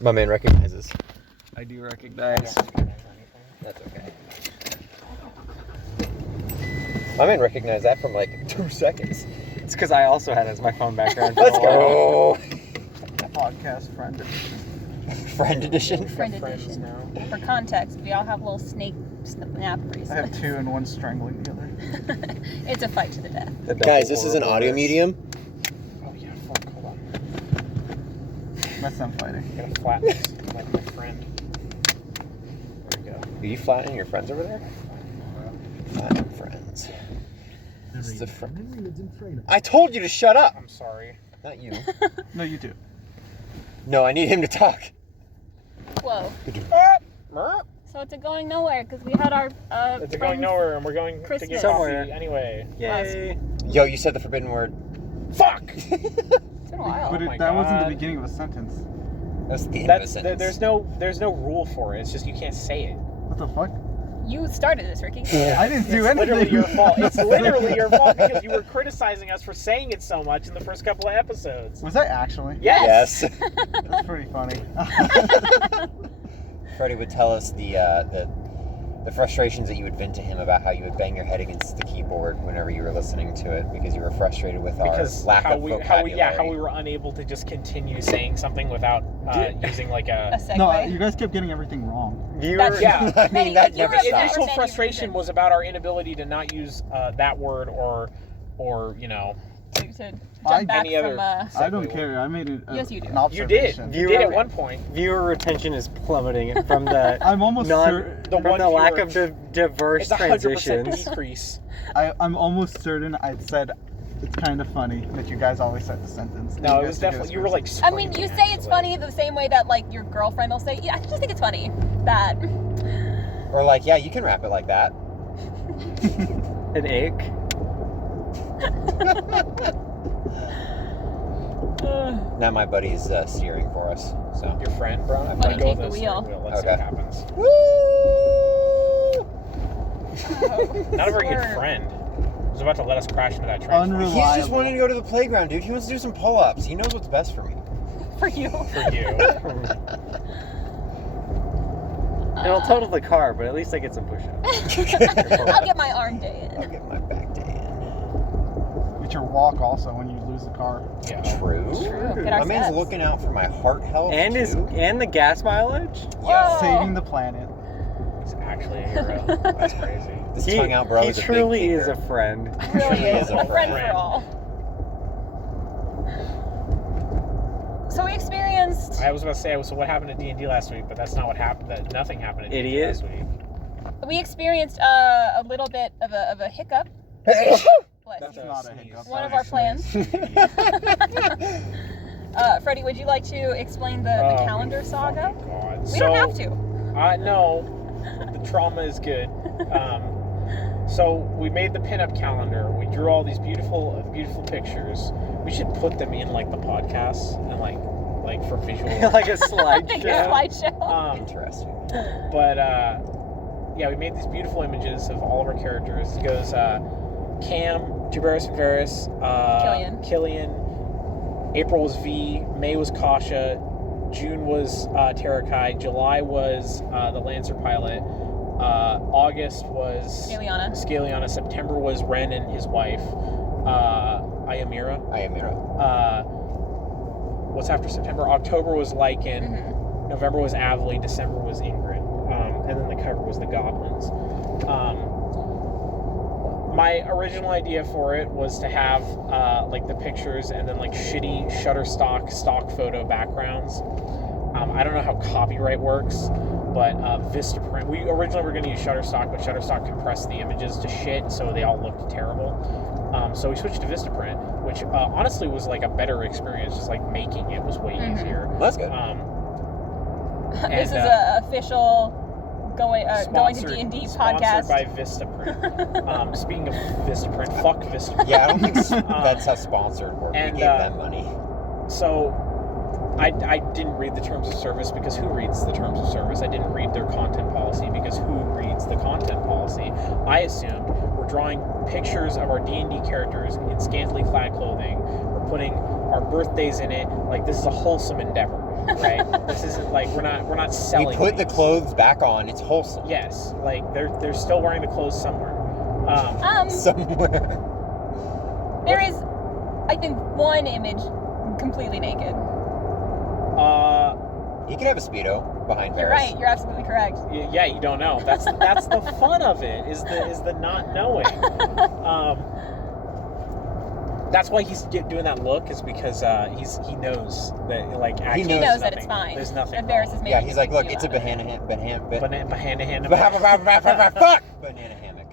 My man recognizes. I do recognize. That's okay. My man recognized that from like 2 seconds. It's because I also had it as my phone background. for a Let's while. go. Podcast friend. Friend edition. Friend Friends edition. now. For context, we all have little snap bracelets. I have two and one's strangling the other. It's a fight to the death. The double Guys, this is an audio horribleness. medium. Oh yeah, fuck, hold on. That's them fighting. I'm gonna flatten this like my friend. There we go. Are you flattening your friends over there? Flattening friends. This is the I told you to shut up. I'm sorry. Not you. No, you do. No, I need him to talk. Whoa. Merp. So it's a going nowhere because we had our It's a going nowhere, and we're going to Christmas. get Somewhere. coffee anyway. Yay. Yo, you said the forbidden word. Fuck! It's been a while. But Oh my that wasn't the God. beginning of a sentence. That's the end of the That's sentence. there's no rule for it. It's just you can't say it. What the fuck? You started this, Ricky. I didn't do It's anything. literally your fault. It's literally your fault because you were criticizing us for saying it so much in the first couple of episodes. Was I actually? Yes. Yes. That's pretty funny. Freddie would tell us the frustrations that you would vent to him about how you would bang your head against the keyboard whenever you were listening to it because you were frustrated with Because our lack of vocabulary. how we were unable to just continue saying something without using like A a. segue. No, you guys kept getting everything wrong. Viewer. Yeah. I mean, that You never were The upset stops. for initial many frustration reasons. was about our inability to not use that word or you know. to jump I- back any other- from I don't Segue. care. I made it. Yes, you do. An You did. observation. You did at one point. Viewer retention is plummeting from the I'm almost certain. The from one the lack viewer- of diverse It's 100% transitions. decrease. I'm almost certain I said it's kind of funny that you guys always start the sentence. No, You it guys was should do definitely this you were first. like. I mean, you screaming, say it's actually. funny the same way that like your girlfriend will say, "Yeah, I just think it's funny." That. Or like, yeah, you can rap it like that. An ache. Now my buddy's steering for us. So. Your friend, bro. My I'm friend. gonna Take go the this wheel. Let's see Okay. what happens. Woo! Not a very good Swerve. friend. He was about to let us crash into that trash. Unreal. He's just wanting to go to the playground, dude. He wants to do some pull-ups. He knows what's best for me. For you. For you. It'll total the car, but at least I get some push-ups. I'll get my arm day I'll in. get my back day in. Get your walk also when you lose the car. Yeah. True. True. Get My our man's steps. looking out for my heart health And too. the gas mileage. Whoa. Saving the planet. He's actually a hero. That's crazy. This tongue out bro he is a big truly is thinker. a friend. Really Truly is. is a A friend friend. for all. So we experienced. I was about to say, so what happened at D&D last week, but that's not what happened. That nothing happened at D&D Idiot. last week. We experienced a little bit of a hiccup. Bless That's you. a Not a sneeze. hiccup. One of our plans. Freddie, would you like to explain the Oh, calendar saga? fucking God. We don't have to. No, the trauma is good. So we made the pinup calendar. We drew all these beautiful pictures. We should put them in like the podcast and like for visual. Like a Like a slideshow. slideshow. Interesting. But yeah, we made these beautiful images of all of our characters. It goes Cam, Jaberis and Varys, Killian. April was V. May was Kasha. June was Tarakai. July was the Lancer pilot. August was Scaliana. September was Ren and his wife, Ayamira. What's after September? October was Lycan. Mm-hmm. November was Avley. December was Ingrid. And then the cover was the Goblins. My original idea for it was to have like the pictures and then like shitty Shutterstock stock photo backgrounds. I don't know how copyright works, but Vistaprint. We originally were going to use Shutterstock, but Shutterstock compressed the images to shit, so they all looked terrible. So we switched to Vistaprint, which honestly was like a better experience. Just like making it was way easier. Well, that's good. This is an official going to Sponsored- D&D Sponsored podcast. by Vistaprint. Speaking of Vistaprint, fuck Vistaprint. Yeah, I don't think that's how sponsored work. We And, gave them money. So, I didn't read the terms of service because who reads the terms of service? I didn't read their content policy because who reads the content policy? I assumed we're drawing pictures of our D&D characters in scantily clad clothing. We're putting our birthdays in it. Like, this is a wholesome endeavor, right? This isn't Like we're not We selling. put the things. clothes back on. It's wholesome. Yes, like they're still wearing the clothes somewhere. Somewhere. There is, I think, one image completely naked. You can have a Speedo behind You're Varys. right. You're absolutely correct. Yeah, you don't know. That's the fun of it. Is the not knowing. That's why he's doing that look, is because he knows that, like, actually He He knows knows that nothing. it's fine. There's nothing. That Varys is making Yeah, he's like, a look, big it's a deal out of banana it. banana hammock.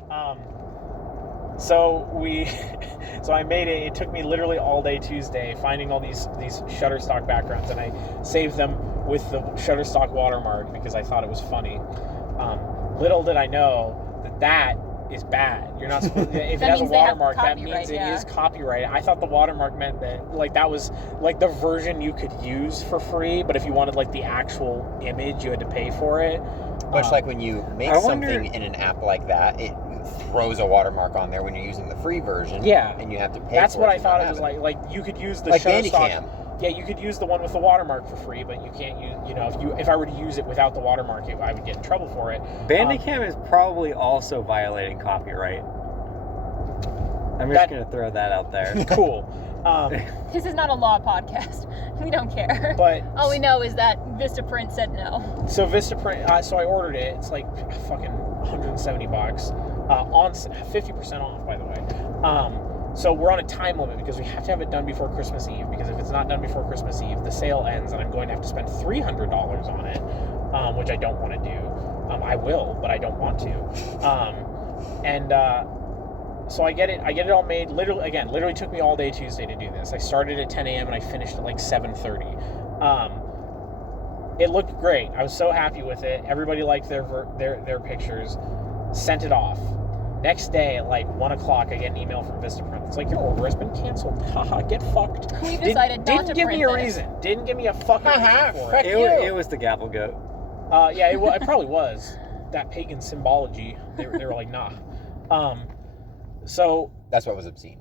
So I made it. It took me literally all day Tuesday finding all these Shutterstock backgrounds, and I saved them with the Shutterstock watermark because I thought it was funny. Little did I know that is bad. You're not supposed. If it That has a means they have watermark, that copyright, means it yeah. is copyrighted. I thought the watermark meant that, like, that was like the version you could use for free, but if you wanted like the actual image, you had to pay for it. Much like when you make I wonder- something in an app like that, it throws a watermark on there when you're using the free version. Yeah. And you have to pay That's for what it I to thought not it was have like. Like you could use the Like Shutterstock. Bandicam. Yeah, you could use the one with the watermark for free, but you can't use. You know, if I were to use it without the watermark, I would get in trouble for it. Bandicam is probably also violating copyright. I'm just gonna throw that out there. Cool. This is not a law podcast. We don't care. But All we know is that Vistaprint said no. so Vistaprint. So I ordered it. It's like fucking $170. On 50% off, by the way. So we're on a time limit because we have to have it done before Christmas Eve. Because if it's not done before Christmas Eve, the sale ends, and I'm going to have to spend $300 on it, which I don't want to do. I will, but I don't want to. So I get it all made. Literally took me all day Tuesday to do this. I started at 10 a.m. and I finished at like 7:30. It looked great. I was so happy with it. Everybody liked their pictures. Sent it off. Next day at like 1 o'clock, I get an email from Vistaprint. It's like, your order has been canceled. Haha, get fucked. We decided not Didn't to give print me a this. reason. Didn't give me a fucking reason for it. It was the Gavel Goat. Yeah, it probably was. That pagan symbology. They were like, nah. So That's what was obscene.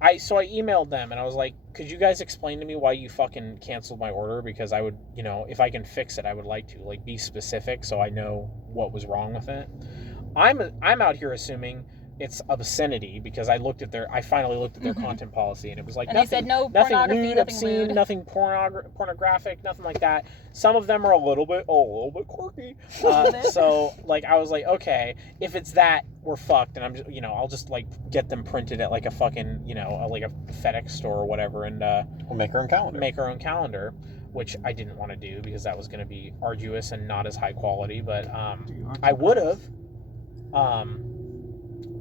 I emailed them and I was like, could you guys explain to me why you fucking canceled my order? Because I would, if I can fix it, I would like to, like, be specific so I know what was wrong with it. I'm out here assuming it's obscenity because I finally looked at their content policy and it was like, And they said no nothing pornography, lewd, nothing obscene, lewd. nothing pornographic, nothing like that. Some of them are a little bit quirky. So like I was like, okay, if it's that, we're fucked, and I'm just, I'll just like get them printed at like a fucking, like a FedEx store or whatever, and We'll make our own calendar. make our own calendar, which I didn't want to do because that was going to be arduous and not as high quality, but I would have.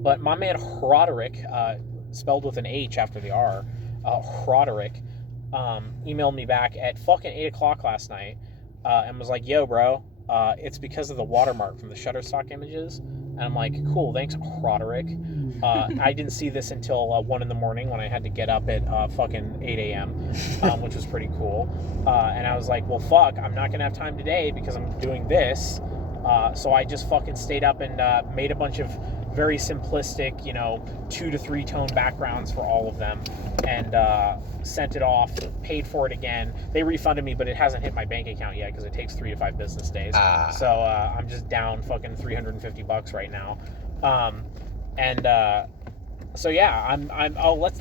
But my man Roderick, spelled with an H after the R, Roderick, emailed me back at fucking 8 o'clock last night and was like, yo, bro, it's because of the watermark from the Shutterstock images. And I'm like, cool, thanks, Roderick. I didn't see this until 1 in the morning when I had to get up at fucking 8 a.m., which was pretty cool. And I was like, well, fuck, I'm not going to have time today because I'm doing this. So I just fucking stayed up and made a bunch of very simplistic, 2 to 3 tone backgrounds for all of them, and sent it off, paid for it again. They refunded me, but it hasn't hit my bank account yet because it takes 3 to 5 business days. So I'm just down fucking $350 right now. So yeah,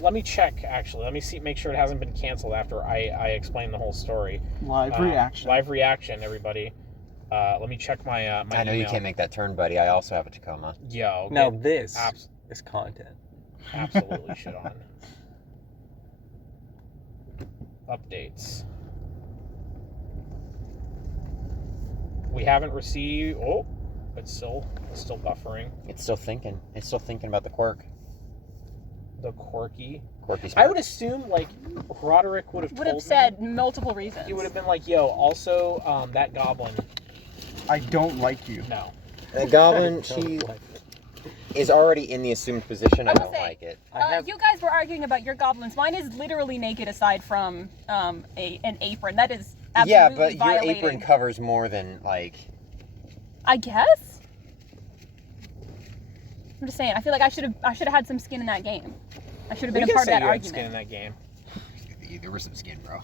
let me check actually. Let me make sure it hasn't been canceled after I explain the whole story. Live reaction. Live reaction, everybody. Let me check my I know email. you can't make that turn, buddy. I also have a Tacoma. Yo, Now get this is content. absolutely shit on. Updates. We haven't received. Oh, it's still buffering. It's still thinking. It's still thinking about the quirky I spark. would assume like Roderick would have said multiple reasons. He would have been like, "Yo, also that goblin." I don't like you. No. The goblin, she is already in the assumed position. I I will don't say, like it. You guys were arguing about your goblins. Mine is literally naked aside from an apron. That is absolutely Yeah, but violating. your apron covers more than, like... I guess. I'm just saying. I feel like I should have had some skin in that game. I should have been a part of that Skin in argument. that game. There was some skin, bro.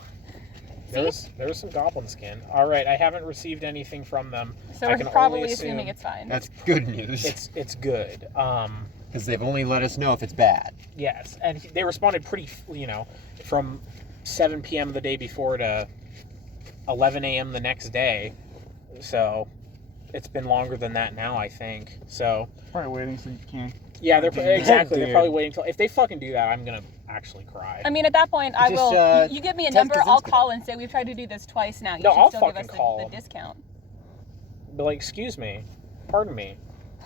There was some goblin skin. All right, I haven't received anything from them. So I we're can probably only assuming assume it's fine. That's good news. it's good. Because they've only let us know if it's bad. Yes, and they responded pretty, from 7 p.m. the day before to 11 a.m. the next day. So it's been longer than that now, I think. So Probably waiting so you can't. yeah, exactly. They're Dude. probably waiting till if they fucking do that, I'm gonna actually cry. I mean, at that point, I Just, will. You give me a Ted number, I'll Kaczynski. call and say we've tried to do this twice now. You No, should I'll still give us fucking call the 'em. discount. But like, excuse me, pardon me.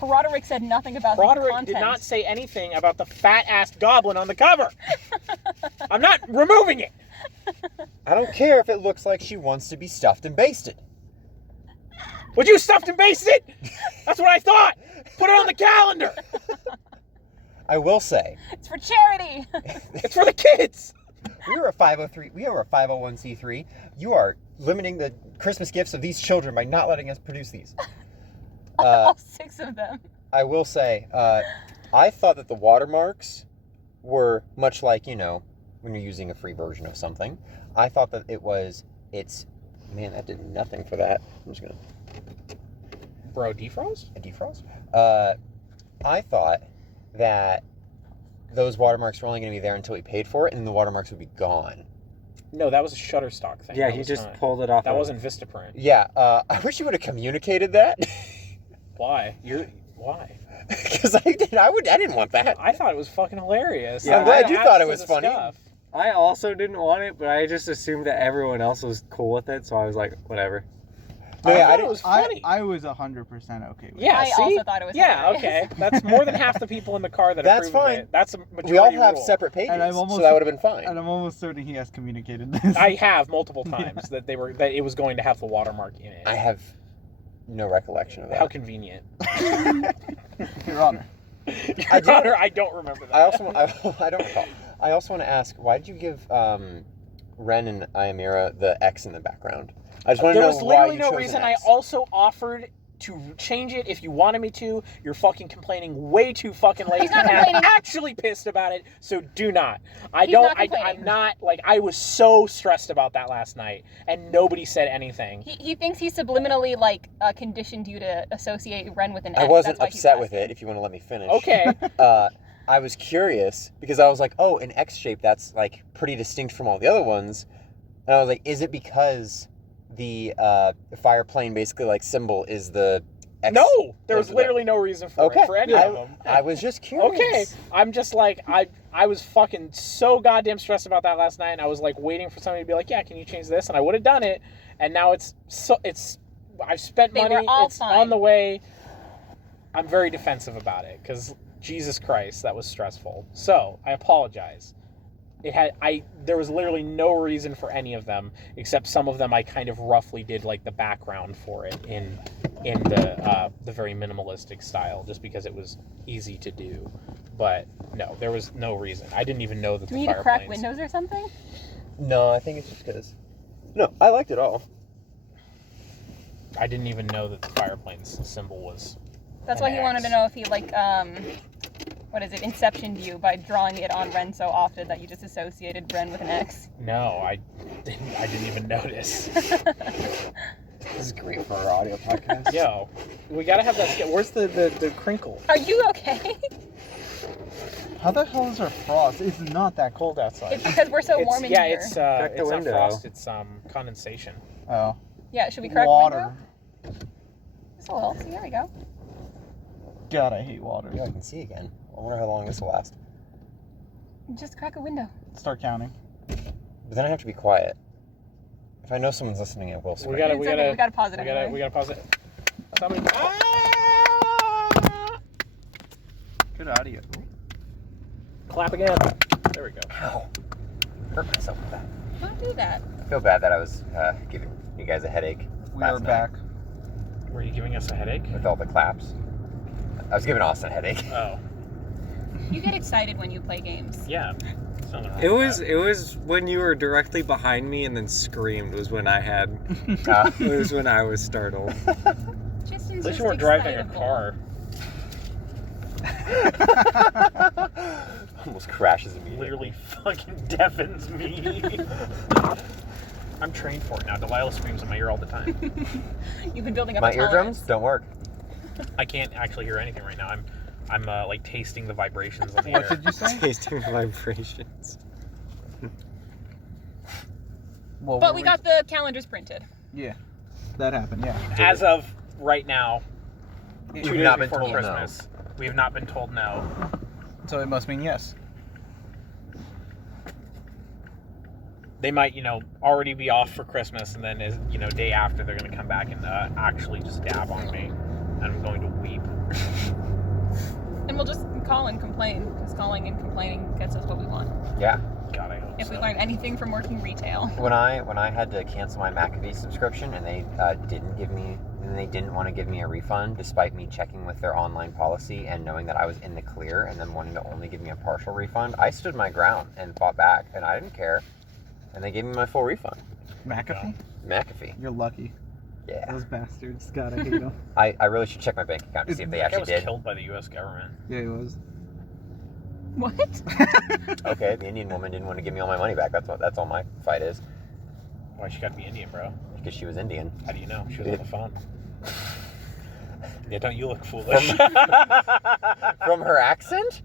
Roderick said nothing about the Broderick content. did not say anything about the fat-ass goblin on the cover. I'm not removing it. I don't care if it looks like she wants to be stuffed and basted. Would you stuffed and basted? That's what I thought. Put it on the calendar. I will say, It's for charity. It's for the kids. we are a 503. We are a 501c3. You are limiting the Christmas gifts of these children by not letting us produce these. All 6 of them. I will say, I thought that the watermarks were much like, when you're using a free version of something. I thought that man, that did nothing for that. I'm just gonna Bro, defrost? a defrost. I thought that those watermarks were only going to be there until we paid for it, and the watermarks would be gone. No, that was a Shutterstock thing. Yeah, That he was just not. pulled it off. That of- wasn't Vistaprint. Yeah, I wish you would have communicated that. Why? Why? Because I didn't want that. I thought it was fucking hilarious. Yeah, I'm glad It you adds thought it to was the funny. stuff. I also didn't want it, but I just assumed that everyone else was cool with it, so I was like, whatever. No, yeah, I thought it didn't. was funny. I was 100% okay with Yeah, I see? also thought it was Yeah, hilarious. okay. That's more than half the people in the car that That's approve of fine. it. That's a majority We all have rule. separate pages, And I'm so almost- that would have been fine. And I'm almost certain he has communicated this. I have multiple times that it was going to have the watermark in it. I have no recollection of that. How convenient. Your Honor. Your do- Honor, I don't remember that. I don't recall. I also want to ask, why did you give Ren and Ayamira the X in the background? I just want to There know was why literally you no chose reason. an I X. also offered to change it if you wanted me to. You're fucking complaining way too fucking late. He's not and I'm complaining. actually pissed about it, so do not. He's not I'm complaining. not, I was so stressed about that last night, and nobody said anything. He thinks he subliminally conditioned you to associate Ren with an X. I wasn't That's why he's upset with asking. it, if you want to let me finish. Okay. I was curious because I was like, oh, an X shape, that's like pretty distinct from all the other ones. And I was like, is it because the fire plane basically like symbol is the X? No, there was is the- literally no reason for Okay, it, for any of them. I was just curious. Okay, I'm just like, I was fucking so goddamn stressed about that last night, and I was like waiting for somebody to be like, yeah, can you change this? And I would have done it, and now I've spent They money, were all it's fine. on the way. I'm very defensive about it, because Jesus Christ, that was stressful. So, I apologize. There was literally no reason for any of them, except some of them I kind of roughly did like the background for it in the very minimalistic style, just because it was easy to do. But no, there was no reason. I didn't even know that Do the we need fire to crack planes. windows or something? No, I think it's just because. No, I liked it all. I didn't even know that the fire planes symbol was. That's An why he wanted to X. know if he what is it, inceptioned you by drawing it on Ren so often that you just associated Ren with an X. No, I didn't even notice. This is great for our audio podcast. Yo, we gotta have that. Where's the crinkle? Are you okay? How the hell is there frost? It's not that cold. Cold outside. It's because we're so warm in yeah, here. it's Crack the it's not window. frost. It's condensation. Oh. Yeah, should we crack Water. window? Just a little. See, there we go. God, I hate water. Yeah, I can see again. I wonder how long this will last. Just crack a window. Start counting. But then I have to be quiet. If I know someone's listening, I will scream. We gotta pause it anyway. we gotta pause it. Somebody. Good audio. Clap again. There we go. Ow. Hurt myself with that. Don't do that. I feel bad that I was giving you guys a headache. We last are night back. Were you giving us a headache? with all the claps. I was giving Austin a headache. Oh, You get excited when you play games. yeah. Something like It that. was when you were directly behind me and then screamed was when I had. Uh, It was when I was startled. Tristan's At least just you weren't driving a excitable. car. almost crashes immediately. Literally fucking deafens me. I'm trained for it now. Delilah screams in my ear all the time. You've been building up My a tolerance. eardrums don't work. I can't actually hear anything right now. I'm like tasting the vibrations on the What air. did you say? Tasting vibrations. Well, But we got the calendars printed. Yeah, that happened. Yeah. As of right now, It- 2 We've days not been before told no. Christmas, we have not been told no. So it must mean yes. They might, already be off for Christmas, and then, day after, they're going to come back and actually just dab on me, and I'm going to weep. And we'll just call and complain, because calling and complaining gets us what we want. Yeah. God, I hope If so. we learn anything from working retail. When I had to cancel my McAfee subscription and they didn't want to give me a refund despite me checking with their online policy and knowing that I was in the clear and them wanting to only give me a partial refund, I stood my ground and fought back and I didn't care. And they gave me my full refund. McAfee? McAfee. You're lucky. Yeah. Those bastards. God, I hate them. I really should check my bank account to see if they That guy actually was did. killed by the U.S. government. Yeah, he was. What? Okay, the Indian woman didn't want to give me all my money back. That's all my fight is. Why she got to be Indian, bro? Because she was Indian. How do you know? She was on the phone. Yeah, don't you look foolish? From her accent?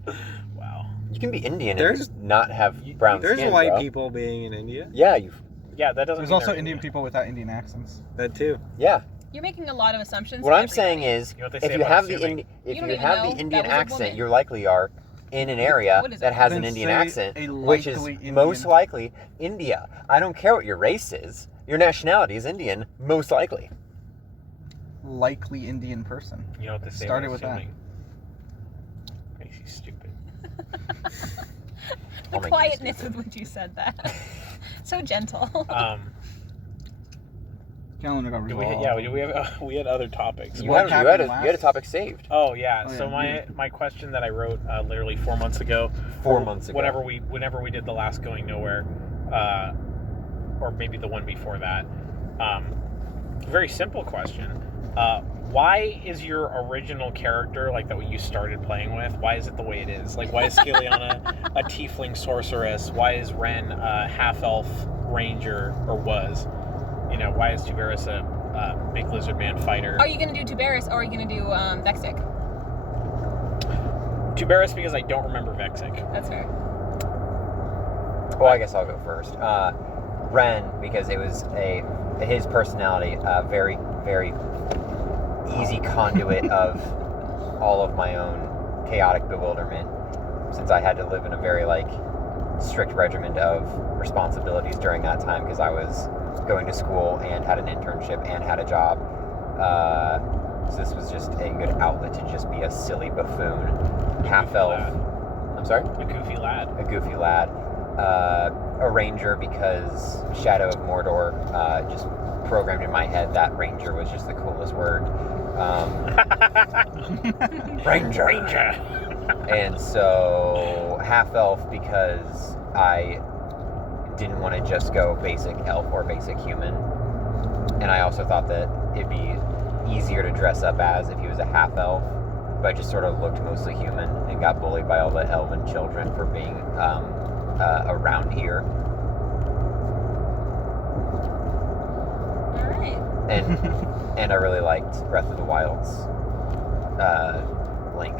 Wow. You can be Indian There's- and not have brown There's skin, white bro. people being in India. Yeah, you. Yeah, that doesn't There's mean also they're Indian people without Indian accents. That too. Yeah. You're making a lot of assumptions. What about I'm saying everybody. is, You know what they if say you about have the assuming? if You don't you even have know the Indian that was a accent, woman. you likely are in an area What is that it? has Then an Indian say accent, a which is likely Indian. most likely India. I don't care what your race is. Your nationality is Indian, most likely. Likely Indian person. You know what they say Started about with that. assuming? Makes you stupid. The I'll make you quietness stupid. with which you said that. So gentle. Calendar got We resolved. we had other topics. You What had happened a topic saved Oh yeah. Oh, So yeah. my question that I wrote literally 4 months ago. 4 months ago. Whenever we did the last Going Nowhere, or maybe the one before that. Very simple question. Why is your original character like that? What you started playing with? Why is it the way it is? Like, why is Skiliana a tiefling sorceress? Why is Ren a half elf ranger, or was? Why is Tuberis a big lizard man fighter? Are you going to do Tuberis or are you going to do Vexic? Tuberis because I don't remember Vexic. That's fair. Well, I guess I'll go first. Ren, because it was his personality, very, very easy conduit of all of my own chaotic bewilderment, since I had to live in a very strict regimen of responsibilities during that time because I was going to school and had an internship and had a job. So this was just a good outlet to just be a silly buffoon, half elf. I'm sorry? A goofy lad. A goofy lad. A ranger because Shadow of Mordor just programmed in my head that ranger was just the coolest word. Ranger. Ranger. And so half elf because I didn't want to just go basic elf or basic human. And I also thought that it'd be easier to dress up as if he was a half elf, but I just sort of looked mostly human and got bullied by all the elven children for being around here. All right. And I really liked Breath of the Wild's Link.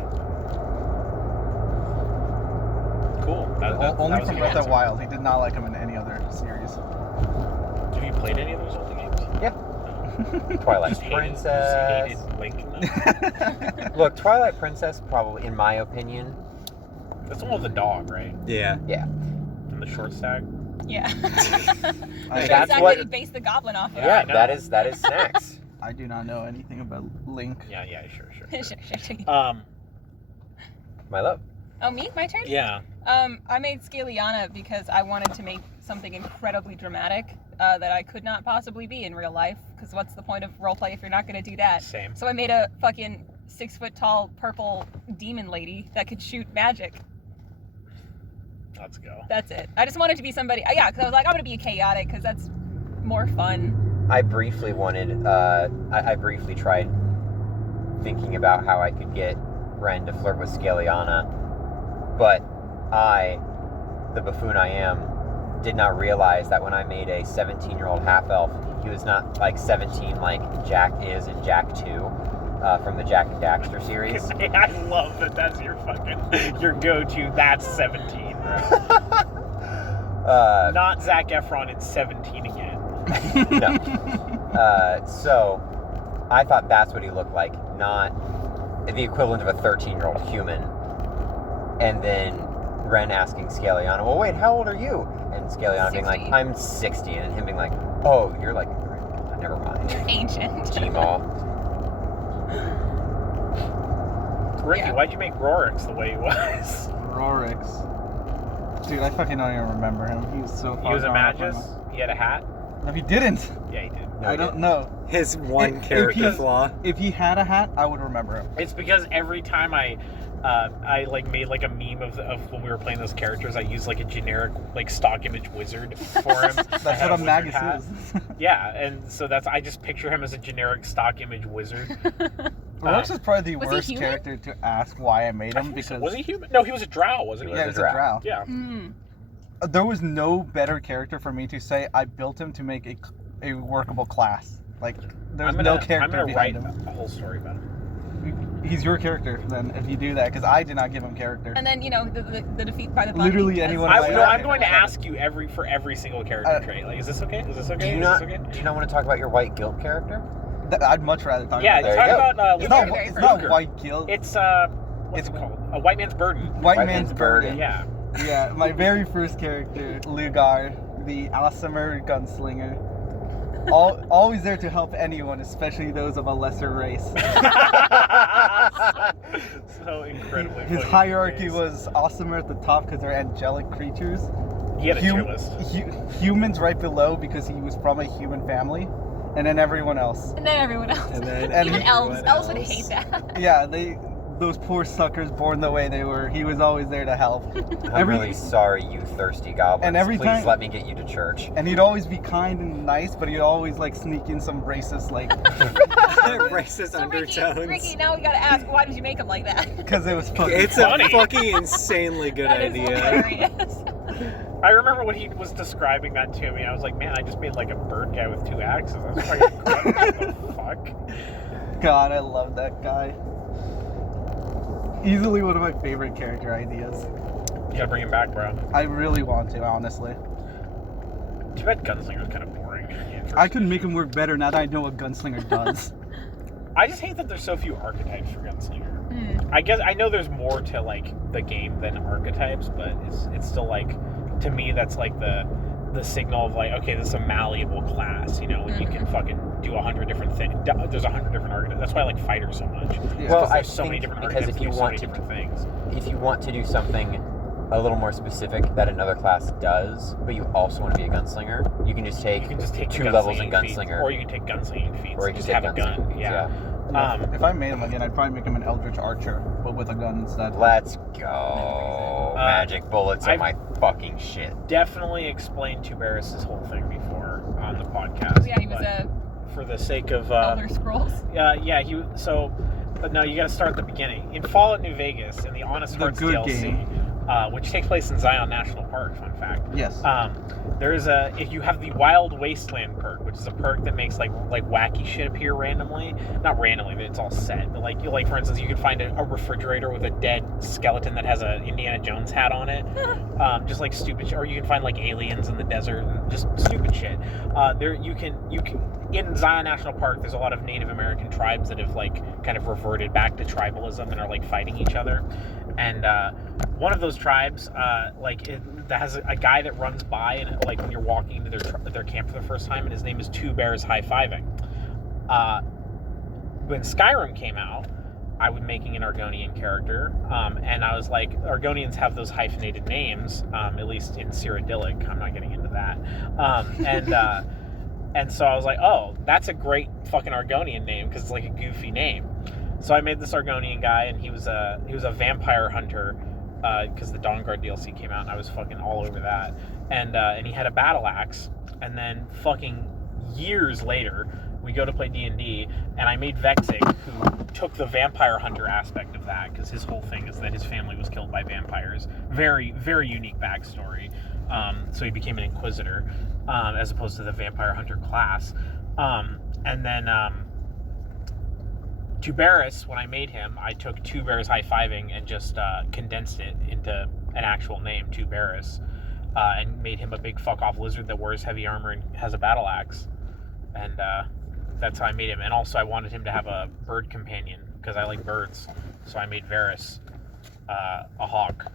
Cool. Only was from a good Breath of answer. the Wild. He did not like him in any other series. Have you played any of those older games? Yeah. No. Twilight Just hated- Princess. just hated Link. Look, Twilight Princess probably, in my opinion, That's the one with the dog, right? Yeah. And the short stack. Yeah. I- That's exactly what- they based the goblin off of. yeah, I know. that is Snacks. I do not know anything about Link. Yeah, sure. Sure. My love. Oh, me? My turn? Yeah. I made Skiliana because I wanted to make something incredibly dramatic that I could not possibly be in real life. Because what's the point of roleplay if you're not going to do that? Same. So I made a fucking 6-foot-tall purple demon lady that could shoot magic. Let's go. That's it. I just wanted to be somebody. Yeah, because I was like, I'm going to be chaotic because that's more fun. I briefly wanted, I briefly tried thinking about how I could get Ren to flirt with Skaliana, but I, the buffoon I am, did not realize that when I made a 17-year-old half-elf, he was not like 17 like Jack is in Jack 2 from the Jack and Daxter series. I love that that's your go-to. That's 17, bro. Not Zac Efron in 17 again. No. So I thought that's what he looked like, not the equivalent of a 13-year-old human. And then Ren asking Scaliano, well, wait, how old are you? And Scaliano being like, 60. I'm 60. And him being like, oh, you're like, never mind. Ancient. Gmaw. Ricky, Yeah. why'd you make Rorix the way he was? Rorix. Dude, I fucking don't even remember him. He was so far He was a gone off Magus. He had a hat. No, he didn't. Yeah, he did. No, I he don't didn't. know. His one If character he- flaw. If he had a hat, I would remember him. It's because every time I like made like a meme of when we were playing those characters, I used like a generic like stock image wizard for him. I That's had what a wizard Magus hat. is. Yeah, and so I just picture him as a generic stock image wizard. Rorix is probably the Was he worst human? character to ask why I made I him think so. because Was he human? No, he was a drow, wasn't he? He yeah, was he's a a drow. Yeah. Hmm. There was no better character for me to say I built him to make a workable class. Like there's no character I'm gonna behind write him. a whole story about him. He's your character then if you do that because I did not give him character. And then, the defeat by the bunny. Literally as- anyone I'm Yeah. going to ask you for every single character trait. Like, is this okay? Is this okay? Do you Is not this okay? do you not want to talk about your white guilt character? I'd much rather talk Yeah, about There that. you talk go. about It's Very, not, very it's first. not Luger. white guilt. It's what's it called? A white man's burden. White White man's man's burden. burden. Yeah. Yeah, my very first character, Lugar, the Aasimar gunslinger. Always there to help anyone, especially those of a lesser race. So incredibly. His fucking hierarchy amazing. was Aasimar at the top because they're angelic creatures. He had a tier list. Humans right below because he was from a human family, and then everyone else. And then everyone else. And then And Even everyone elves. Elves would else. hate that. Yeah, those poor suckers born the way they were. He was always there to help. I'm really sorry, you thirsty goblins. And every Please time- let me get you to church. And he'd always be kind and nice, but he'd always like sneak in some racist like Racist So undertones. Ricky, now we gotta ask, why did you make him like that? because it was funny. It's Funny. a fucking insanely good That is idea. hilarious. I remember when he was describing that to me. I was like, man, I just made like a bird guy with 2 axes. That's fucking incredible. What the fuck? God, I love that guy. Easily one of my favorite character ideas. You gotta bring him back, bro. I really want to, honestly. Too bad Gunslinger's kind of boring. I could make him work better now that I know what Gunslinger does. I just hate that there's so few archetypes for Gunslinger. Hmm. I guess I know there's more to like the game than archetypes, but it's still like, to me that's like the signal of like, okay, this is a malleable class, when you can fucking do 100 different things. There's 100 different archetypes. That's why I like fighters so much. Yeah. Well, Because I there's so many think different because archetypes. if you do so want many to- different things. If you want to do something a little more specific that another class does, but you also want to be a gunslinger, you can just take You can just take 2 the levels in gunslinger feats, gunslinger, or you can take gunslinging feats, or you and can just take have a gun. gunslinger. Yeah. If I made him again, I'd probably make him an Eldritch Archer, but with a gun instead. Let's go. Magic bullets are I've- my fucking shit. Definitely explained Tuberis' whole thing before on the podcast. Oh, yeah, he was but a for the sake of Elder Scrolls. but no, you got to start at the beginning. In Fallout New Vegas, in the Honest The Hearts good DLC, game. Which takes place in Zion National Park. Fun fact. Yes. If you have the Wild Wasteland perk, which is a perk that makes like wacky shit appear randomly. Not randomly, but it's all set. But like for instance, you could find a refrigerator with a dead skeleton that has a Indiana Jones hat on it. Just like stupid shit. Or you can find like aliens in the desert and just stupid shit. You can in Zion National Park, there's a lot of Native American tribes that have like kind of reverted back to tribalism and are like fighting each other. And one of those tribes, that has a guy that runs by, and like when you're walking into their camp for the first time, and his name is Two Bears High Fiving. When Skyrim came out, I was making an Argonian character, and I was like, Argonians have those hyphenated names, at least in Cyrodiilic. I'm not getting into that. And so I was like, oh, that's a great fucking Argonian name because it's like a goofy name. So I made this Argonian guy, and he was a vampire hunter because the Dawnguard DLC came out, and I was fucking all over that. And he had a battle axe, and then fucking years later, we go to play D&D, and I made Vexig, who took the vampire hunter aspect of that, because his whole thing is that his family was killed by vampires. Very, very unique backstory. So he became an inquisitor, as opposed to the vampire hunter class. And then Tuberis, when I made him, I took Tuberis high-fiving and just condensed it into an actual name, Tuberis, and made him a big fuck-off lizard that wears heavy armor and has a battle axe. And that's how I made him. And also I wanted him to have a bird companion, because I like birds. So I made Varys a hawk.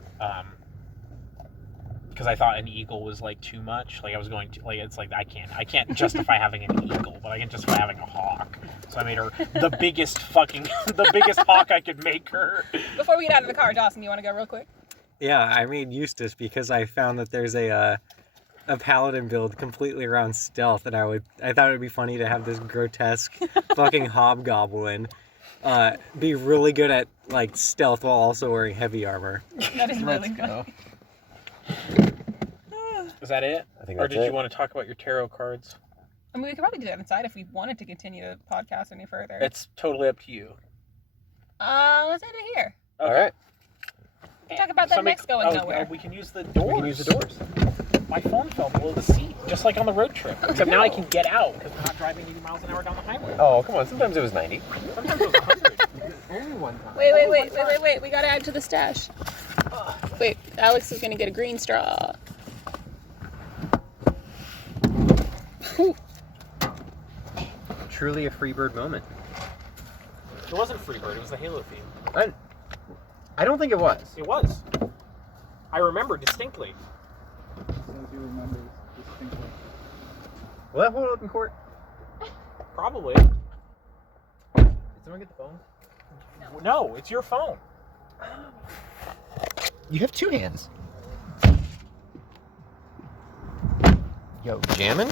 Because I thought an eagle was like too much. Like I was going to, like, it's like I can't justify having an eagle, but I can justify having a hawk. So I made her the biggest hawk I could make her. Before we get out of the car, Dawson, you want to go real quick? Yeah, I made Eustace because I found that there's a paladin build completely around stealth, and I thought it would be funny to have this grotesque fucking hobgoblin be really good at like stealth while also wearing heavy armor. That is really Let's go. good. Was that it? I think Or that's did it. you want to talk about your tarot cards? I mean, we could probably do that inside if we wanted to continue the podcast any further. It's totally up to you. Let's end it here. All right. Talk about that next going nowhere. We can use the doors. We can use the doors. My phone fell below the seat, just like on the road trip. Except now I can get out because we're not driving 80 miles an hour down the highway. Oh, come on. Sometimes it was 90. Sometimes it was 100. Only one time. Wait. We gotta add to the stash. Wait, Alex is gonna get a green straw. Truly a Freebird moment. It wasn't Freebird, it was the Halo theme. I don't think it was. It was. I remember distinctly. So do remember distinctly. Will that hold up in court? Probably. Did someone get the phone? No, it's your phone. You have two hands. Yo, jamming?